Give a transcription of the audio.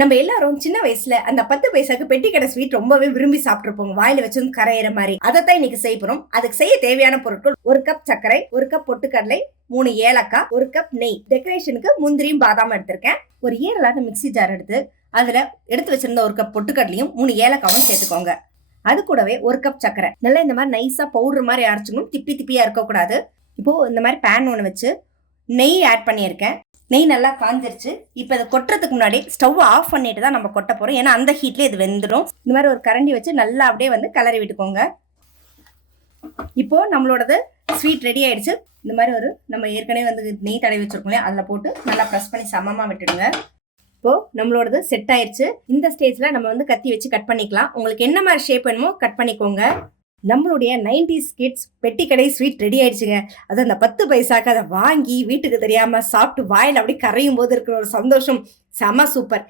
நம்ம எல்லாரும் சின்ன வயசுல அந்த 10 பைசாக்கு பெட்டி கடை ஸ்வீட் ரொம்பவே விரும்பி சாப்பிட்டுருப்போம். வாயில வச்சதும் கரையிற மாதிரி. அதைத்தான் இன்னைக்கு செய்ய போறோம். அதுக்கு செய்ய தேவையான பொருட்கள்: 1 கப் சர்க்கரை, 1 கப் பொட்டுக்கடலை, 3 ஏலக்காய், 1 கப் நெய். டெக்கரேஷனுக்கு முந்திரியும் பாதாமும் எடுத்திருக்கேன். ஒரு ஈரலான மிக்ஸி ஜார் எடுத்து அதுல எடுத்து வச்சிருந்த 1 கப் பொட்டுக்கடலையும் 3 ஏலக்காவும் சேர்த்துக்கோங்க. அது கூடவே 1 கப் சர்க்கரை நல்லா இந்த மாதிரி நைஸா பவுடர் மாதிரி அரைச்சுக்கணும். திப்பி திப்பியா இருக்கக்கூடாது. இப்போ இந்த மாதிரி பேன் ஒன்று வச்சு நெய் ஆட் பண்ணியிருக்கேன். நெய் நல்லா காஞ்சிருச்சு. இப்போ இதை கொட்டுறதுக்கு முன்னாடி ஸ்டவ் ஆஃப் பண்ணிட்டு தான் நம்ம கொட்ட போறோம். ஏன்னா அந்த ஹீட்லேயே இது வெந்துடும். இந்த மாதிரி ஒரு கரண்டி வச்சு நல்லா அப்படியே கிளறி விட்டுக்கோங்க. இப்போ நம்மளோடது ஸ்வீட் ரெடி ஆயிடுச்சு. இந்த மாதிரி நம்ம ஏற்கனவே நெய் தடவி வச்சிருக்கோம் இல்லையா, அதில் போட்டு நல்லா ப்ரெஸ் பண்ணி சமமாக விட்டுடுங்க. இப்போ நம்மளோடது செட் ஆயிடுச்சு. இந்த ஸ்டேஜ்ல நம்ம கத்தி வச்சு கட் பண்ணிக்கலாம். உங்களுக்கு என்ன மாதிரி ஷேப் வேணுமோ கட் பண்ணிக்கோங்க. நம்மளுடைய 90s கிட்ஸ் பெட்டி கடை ஸ்வீட் ரெடி ஆயிடுச்சுங்க. அது அந்த 10 பைசாக்கு அதை வாங்கி வீட்டுக்கு தெரியாம சாப்பிட்டு வாயில் அப்படி கரையும் போது இருக்கிற ஒரு சந்தோஷம் செம சூப்பர்.